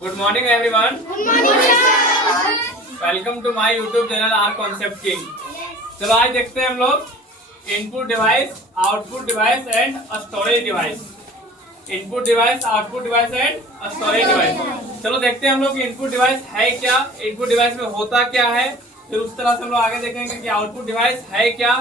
Good morning everyone. Good morning, sir. Welcome to my YouTube channel R Concept King. चलो आज देखते हैं हम लोग input device, output device and storage device. Input device, output device and storage device. चलो देखते हैं हम लोग इनपुट डिवाइस है क्या, इनपुट डिवाइस में होता क्या है, फिर उस तरह से हम लोग आगे देखेंगे कि आउटपुट डिवाइस है क्या,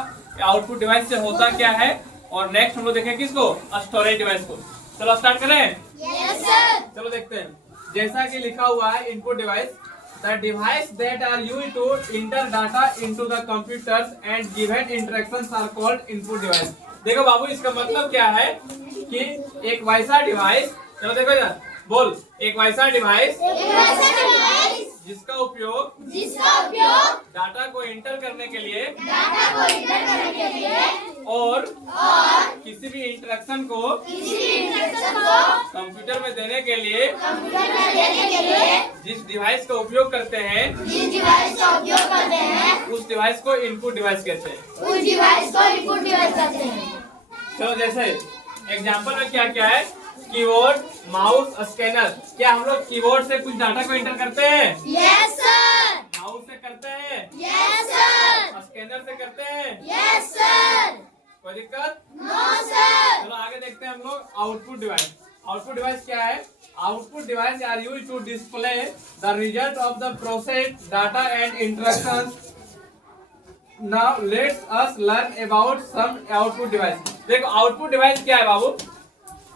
आउटपुट डिवाइस से होता क्या है, और नेक्स्ट हम लोग देखेंगे किसको, स्टोरेज डिवाइस को। चलो स्टार्ट करें। Yes, sir. चलो देखते हैं। जैसा कि लिखा हुआ है input device, the device that are used to enter data into the computers and given interactions are called input device. देखो बाबू, इसका मतलब क्या है कि एक वैसा डिवाइस, चलो देखो यार, बोल, एक वैसा डिवाइस जिसका उपयोग डाटा को इंटर करने के लिए और किसी भी इंटरेक्शन को कंप्यूटर में देने के लिए जिस डिवाइस का उपयोग करते हैं उस डिवाइस को इनपुट डिवाइस कहते हैं। चलो जैसे एग्जांपल में क्या क्या है, कीबोर्ड, माउस, स्कैनर। क्या हम लोग कीबोर्ड से कुछ डाटा को इंटर करते हैं? Yes, sir. माउस से करते हैं? Yes, sir. स्कैनर से करते हैं? Yes, sir. कोई दिक्कत? No, sir. चलो आगे देखते हैं हम लोग आउटपुट डिवाइस। आउटपुट डिवाइस क्या है? Output device are used to display the result of the processed data and instructions. Now let's us learn about some output device. देखो आउटपुट डिवाइस क्या है बाबू?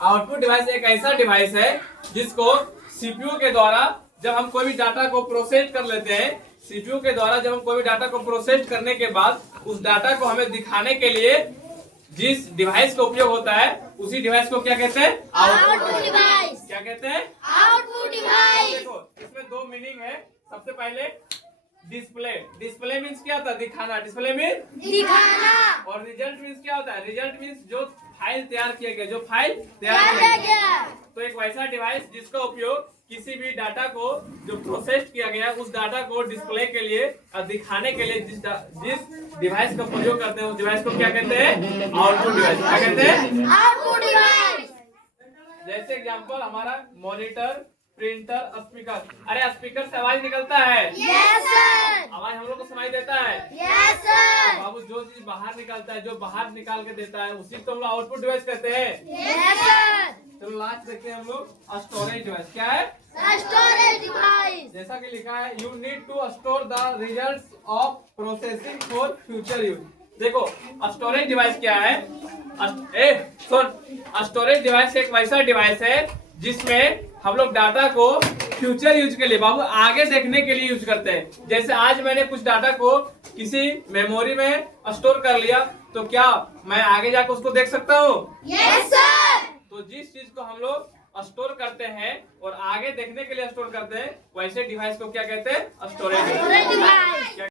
आउटपुट डिवाइस एक ऐसा डिवाइस है जिसको CPU के द्वारा जब हम कोई भी डाटा को प्रोसेस कर लेते हैं, सीपीयू के द्वारा जब हम कोई भी डाटा को प्रोसेस करने के बाद उस डाटा को हमें दिखाने के लिए जिस डिवाइस का उपयोग होता है उसी डिवाइस को क्या कहते हैं? Output device. क्या कहते हैं? Output device. देखो इसमें दो मीनिंग है। सबसे पहले डिस्प्ले। डिस्प्ले मीन्स क्या होता है? दिखाना। डिस्प्ले मीन्स दिखाना। और रिजल्ट मीन्स क्या होता है? रिजल्ट मीन्स जो फाइल तैयार किया गया, जो फाइल तैयार क्या किया किया गया। गया? तो एक वैसा डिवाइस जिसका उपयोग किसी भी डाटा को जो प्रोसेस किया गया है उस डाटा को डिस्प्ले के लिए और दिखाने के लिए जिस डिवाइस का प्रयोग करते हैं उस डिवाइस को क्या कहते हैं? Output device. क्या कहते हैं? Output device. जैसे एग्जांपल हमारा मॉनिटर, प्रिंटर, स्पीकर। अरे स्पीकर से आवाज निकलता है, Yes, sir. आवाज हम लोग को सुनाई देता है। Yes, sir. बाबू जो चीज बाहर निकलता है, जो बाहर निकाल के देता है उसी को हम लोग आउटपुट डिवाइस कहते हैं। Yes, sir. चलो लास्ट देखते हैं हम लोग स्टोरेज डिवाइस। क्या है? Storage device. जैसा कि लिखा है, you need to store the results of processing for future use. देखो स्टोरेज डिवाइस क्या है? स्टोरेज डिवाइस एक वैसा डिवाइस है जिसमें हम लोग डाटा को फ्यूचर यूज के लिए, बाबू आगे देखने के लिए यूज करते हैं। जैसे आज मैंने कुछ डाटा को किसी मेमोरी में स्टोर कर लिया तो क्या मैं आगे जाकर उसको देख सकता हूँ? Yes, sir. तो जिस चीज को हम लोग स्टोर करते हैं और आगे देखने के लिए स्टोर करते हैं वैसे डिवाइस को क्या कहते हैं? Storage Storage device.